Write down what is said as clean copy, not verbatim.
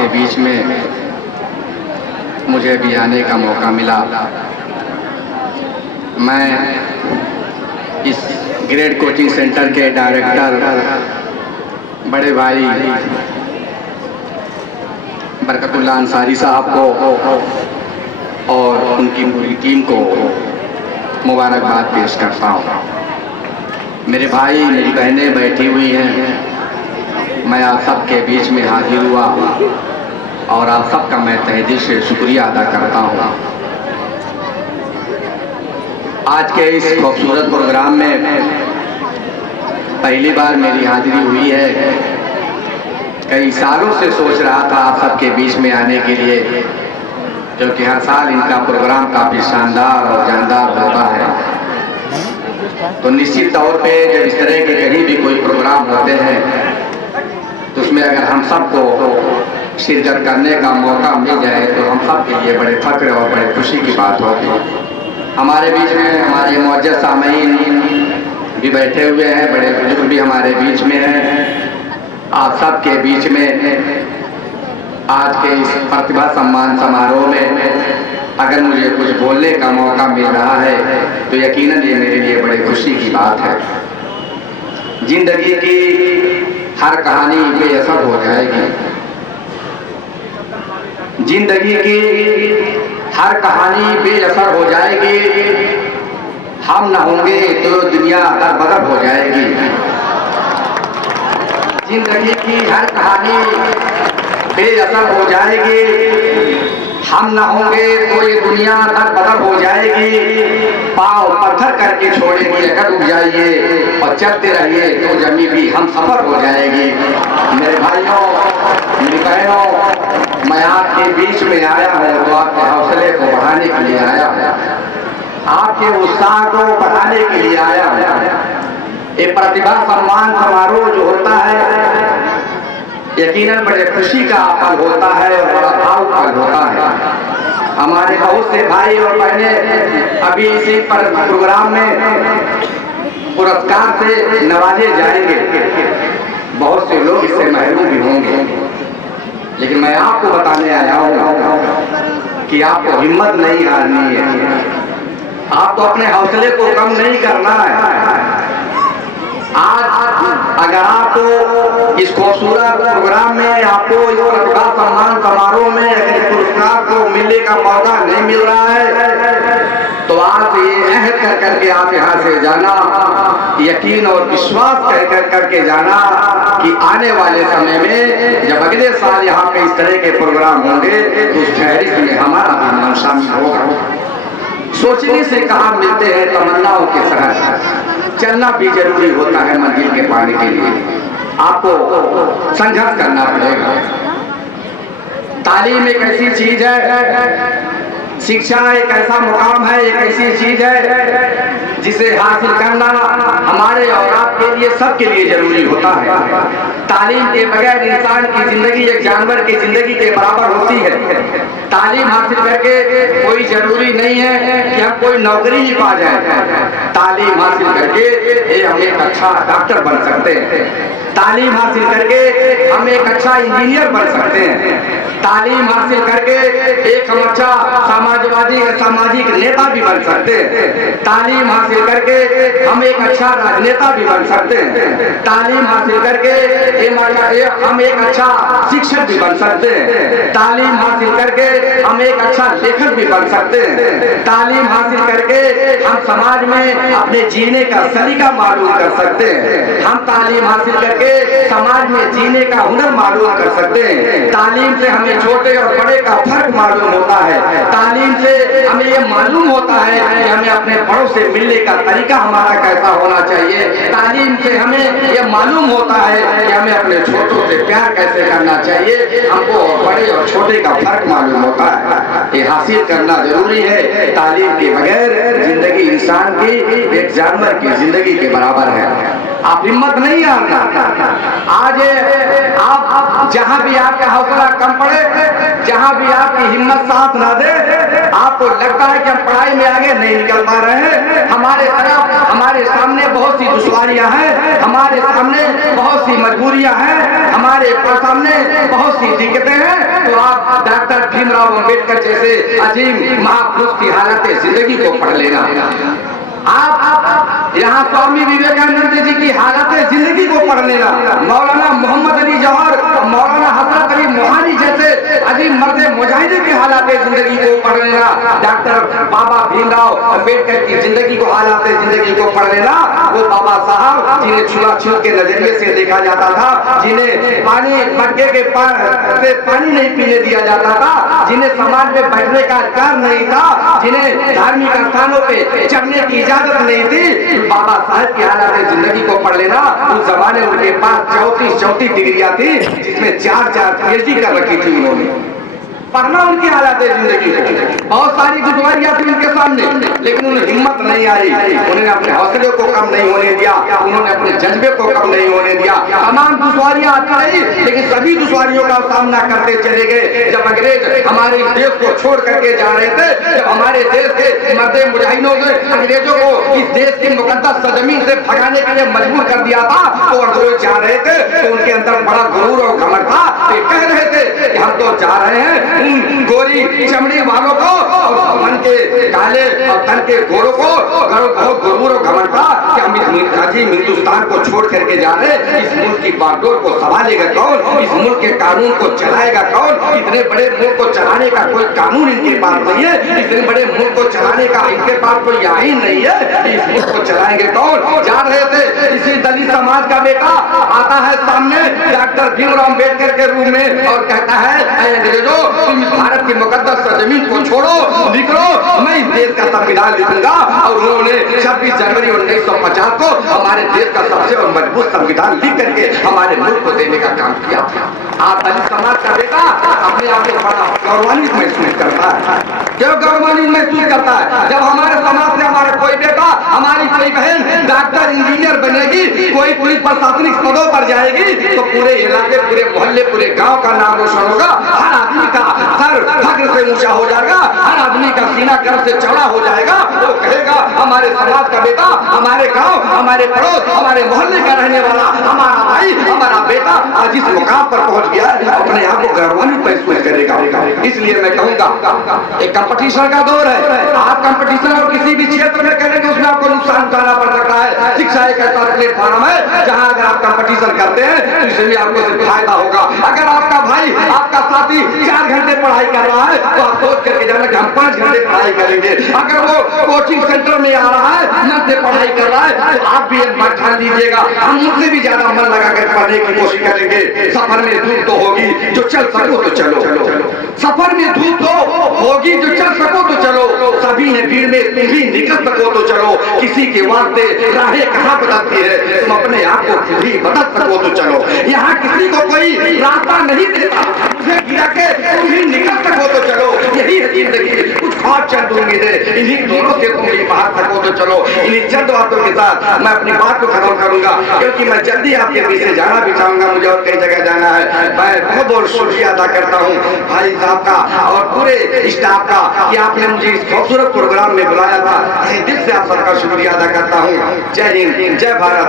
आपके बीच में मुझे भी आने का मौका मिला। मैं इस ग्रेड कोचिंग सेंटर के डायरेक्टर बड़े भाई बरकतुल्लाह अंसारी साहब को और उनकी पूरी टीम को मुबारकबाद पेश करता हूँ। मेरे भाई मेरी बहनें बैठी हुई हैं, मैं आप सबके बीच में हाजिर हुआ और आप सबका मैं तहे दिल से शुक्रिया अदा करता हूँ। आज के इस खूबसूरत प्रोग्राम में पहली बार मेरी हाजिरी हुई है। कई सालों से सोच रहा था आप सबके बीच में आने के लिए, क्योंकि हर साल इनका प्रोग्राम काफ़ी शानदार और जानदार होता है। तो निश्चित तौर पे जब इस तरह के कहीं भी कोई प्रोग्राम होते हैं तो उसमें अगर हम सबको शिरकत करने का मौका मिल जाए तो हम सब के लिए बड़े फख्र और बड़े खुशी की बात होगी। हमारे बीच में हमारे मुअज़्ज़ज़ सामईन भी बैठे हुए हैं, बड़े बुजुर्ग भी हमारे बीच में हैं। आप सब के बीच में आज के इस प्रतिभा सम्मान समारोह में अगर मुझे कुछ बोलने का मौका मिल रहा है तो यकीनन ये मेरे लिए बड़ी खुशी की बात है। जिंदगी की हर कहानी बेअसर हो जाएगी, जिंदगी की हर कहानी बेअसर हो जाएगी। हम न होंगे तो दुनिया दरबदर हो जाएगी। जिंदगी की हर कहानी बेअसर हो जाएगी। हम न होंगे तो ये दुनिया दरबदर हो जाएगी। पाँव पत्थर करके छोड़ेंगे अगर रुक जाइए और चलते रहिए तो जमी भी हम सफर हो जाएगी। मेरे भाइयों मेरी बहनों, मैं आपके बीच में आया हूँ तो आपके हौसले को बढ़ाने के लिए आया हूँ, आपके उत्साह को बढ़ाने के लिए आया हूँ। ये प्रतिभा सम्मान समारोह जो होता है यकीनन बड़े खुशी का पल होता है और बड़ा भाव पल होता है। हमारे बहुत से भाई और बहनें अभी इसी पर प्रोग्राम में पुरस्कार से नवाजे जाएंगे। बहुत से लोग इससे महरूम भी होंगे, लेकिन मैं आपको बताने आया हूँ कि आपको हिम्मत नहीं हारनी है, आपको अपने हौसले को कम नहीं करना है। आज अगर आपको इस खूबसूरत प्रोग्राम में आपको इस प्रतिभा सम्मान समारोह में अगर पुरस्कार को मिलने का मौका नहीं मिल रहा है तो आज ये अहद कर करके आप यहाँ से जाना, यकीन और विश्वास कर करके जाना कि आने वाले समय में जब अगले साल यहाँ पे इस तरह के प्रोग्राम होंगे तो उस फहरिस्त में हमारा भी नाम शामिल होगा। सोचने से कहाँ मिलते हैं तमन्नाओं के शहर, चलना भी जरूरी होता है मंजिल के पाने के लिए। आपको संघर्ष करना पड़ेगा। तालीम एक ऐसी चीज है, शिक्षा एक ऐसा मुकाम है, एक ऐसी चीज है जिसे हासिल करना हमारे और आपके लिए सबके लिए जरूरी होता है। तालीम के बगैर इंसान की जिंदगी एक जानवर की जिंदगी के बराबर होती है। तालीम हासिल करके कोई जरूरी नहीं है कि हम कोई नौकरी ही पा जाए। तालीम हासिल करके हम एक अच्छा डॉक्टर बन सकते हैं, तालीम हासिल करके हम एक अच्छा इंजीनियर बन सकते हैं, तालीम हासिल करके एक हम अच्छा सामाजिक नेता भी बन सकते हैं, तालीम हासिल करके हम एक अच्छा राजनेता भी बन सकते हैं, तालीम हासिल करके हम एक अच्छा शिक्षक भी बन सकते हैं, तालीम हासिल करके हम एक अच्छा लेखक भी बन सकते हैं, तालीम हासिल करके हम समाज में अपने जीने का सलीका मालूम कर सकते हैं, हम तालीम हासिल करके समाज में जीने का हुनर मालूम कर सकते हैं। तालीम से हमें छोटे और बड़े का फर्क मालूम होता है। तालीम से हमें ये मालूम होता है कि हमें अपने बड़ों से मिलने का तरीका हमारा कैसा होना चाहिए। तालीम से हमें ये मालूम होता है कि हमें अपने छोटों से प्यार कैसे करना चाहिए। हमको बड़े और छोटे का फर्क मालूम होता है। ये हासिल करना जरूरी है। तालीम के बगैर जिंदगी इंसान की एक जानवर की जिंदगी के बराबर है। आप हिम्मत नहीं हारना। आज आप जहां भी आपका हौसला कम पड़े, जहां भी आपकी हिम्मत साथ ना दे, आपको लगता है कि हम पढ़ाई में आगे नहीं निकल पा रहे हैं, हमारे सामने बहुत सी दुश्वारियां हैं, हमारे सामने बहुत सी मजबूरियां हैं, हमारे सामने बहुत सी दिक्कतें हैं, भीमराव अंबेडकर जैसे अजीम महापुरुष की हालत जिंदगी को पढ़ लेना। आप यहाँ स्वामी विवेकानंद जी की हालत जिंदगी को पढ़ लेना, मौलाना मोहम्मद अली जौहर, मौलाना हजरत अली मोहानी जैसे अजीम मर्द मुजाहिदीन की हालत जिंदगी को पढ़ लेना, डॉक्टर बाबा भीमराव अंबेडकर की जिंदगी को हालत जिंदगी को पढ़ लेना। वो बाबा साहब जिन्हें छुआछूत के नजरिए से देखा जाता था, जिन्हें पानी मटके के पानी नहीं पीने दिया जाता था, जिन्हें समाज में बैठने का अधिकार नहीं था, जिन्हें धार्मिक स्थानों पे चढ़ने की इजाजत नहीं थी, बाबा साहब की हालत जिंदगी को पढ़ लेना। उस जमाने उनके पास 34 डिग्रियां थी, जिसमें 4 PhD कर रखी थी उन्होंने। पढ़ना उनकी हालत जिंदगी को, बहुत सारी दुश्वारियां थी उनके सामने, लेकिन उन्हें हिम्मत नहीं आई, उन्होंने अपने हौसले को कम नहीं होने दिया, उन्होंने अपने जज्बे को कम नहीं होने दिया। तमाम दुश्वारियां आती रही, लेकिन सभी दुश्वारियों का सामना करते चले गए। जब अंग्रेज हमारे देश को छोड़ करके जा रहे थे, जब हमारे देश के मर्दे मुजाहिदों ने अंग्रेजों को इस देश की मुकद्दस सरजमीन से भगाने के लिए मजबूर कर दिया था, तो अंग्रेज जा रहे थे तो उनके अंदर बड़ा गुरूर और घमंड था। वे कह रहे थे कि हम तो जा रहे हैं उन गोरी चमड़ी वालों को और मन के काले और तन के गोरों को बहुत गुरूर और घमंड था कि हम इस हिंदुस्तान को छोड़ करके जा रहे, इस मुल्क की बागडोर को संभालेगा कौन, इस मुल्क के कानून को चलाएगा कौन, इतने बड़े मुल्क को चलाने का कोई कानून इनके पास नहीं है, इतने बड़े मुल्क को चलाने का इनके पास कोई आईन नहीं है, इस मुल्क को चलाएंगे कौन। जा रहे थे, इसी दलित समाज का बेटा आता है सामने डॉक्टर भीमराव अंबेडकर के रूप में और कहता है अंग्रेजों तुम भारत की मुकद्दस सरजमीन को छोड़ो, निकलो, मैं इस देश का संविधान लिखूंगा। और उन्होंने 26 जनवरी 1950 को हमारे देश का सबसे मजबूत संविधान लिख करके हमारे मुल्क को देने का काम किया था। आप दलित समाज का बेटा अपने आप को बड़ा गौरवान्वित महसूस करता है। क्यों गौरवान्वित महसूस करता है? जब हमारे समाज से हमारा कोई बेटा, हमारी कोई बहन डॉक्टर इंजीनियर बनेगी, कोई पुलिस प्रशासनिक पदों पर जाएगी, तो पूरे इलाके, पूरे मोहल्ले, पूरे गांव का नाम रोशन होगा, हर आदमी का सर फख्र से ऊंचा हो जाएगा, हर आदमी का सीना गर्व से चौड़ा हो जाएगा। वो कहेगा हमारे समाज का बेटा, हमारे गांव, हमारे पड़ोस, हमारे मोहल्ले का रहने वाला हमारा भाई, हमारा बेटा आज इस मुकाम पर पहुंच गया, अपने आप को गौरवान्वित महसूस करेगा। इसलिए मैं कहूंगा एक कंपटीशन का दौर है, आप कंपटीशन और किसी भी क्षेत्र में करेंगे उसमें आपको नुकसान उठाना पड़ सकता है। शिक्षा एक ऐसा प्लेटफॉर्म है जहां अगर आप कंपटीशन करते हैं तो इससे भी आपको सिर्फ फायदा होगा। अगर आपका भाई, आपका साथी 4 घंटे पढ़ाई कर रहा है तो आप सोच करके जाना कि हम 5 घंटे पढ़ाई करेंगे। अगर वो कोचिंग सेंटर में आ रहा है, मन से पढ़ाई कर रहा है, तो आप भी एक बात ठान लीजिएगा हम मुझसे भी ज्यादा मन लगा कर पढ़ने की कोशिश करेंगे। सफर में धूप तो होगी, जो चल सको तो चलो, सफर में धूप तो होगी, जो चल सको तो चलो, सभी है भीड़ में तुम भी निकल सको तो चलो, किसी के वास्ते राहें कहाँ बदलती है, तुम अपने आप को खुद ही बदल सको तो चलो। यहाँ किसी को कोई रास्ता नहीं देता, तुझे गिरा के तुम भी निकल सको तो चलो, यही है जिंदगी। कुछ और चंद उम्मीदें, इन्हीं दोनों से तुम भी बाहर सको तो चलो। इन्हीं चंद बातों के साथ मैं अपनी बात को खत्म करूंगा, क्योंकि मैं जल्दी आपके पीछे जाना भी चाहूंगा, मुझे और कई जगह जाना है। मैं बहुत बहुत शुक्रिया अदा करता हूँ भाई साहब का और पूरे स्टाफ का कि आपने मुझे इस खूबसूरत प्रोग्राम में बुलाया था। दिल से आप सबका शुक्रिया अदा करता हूँ। जय हिंद, जय भारत।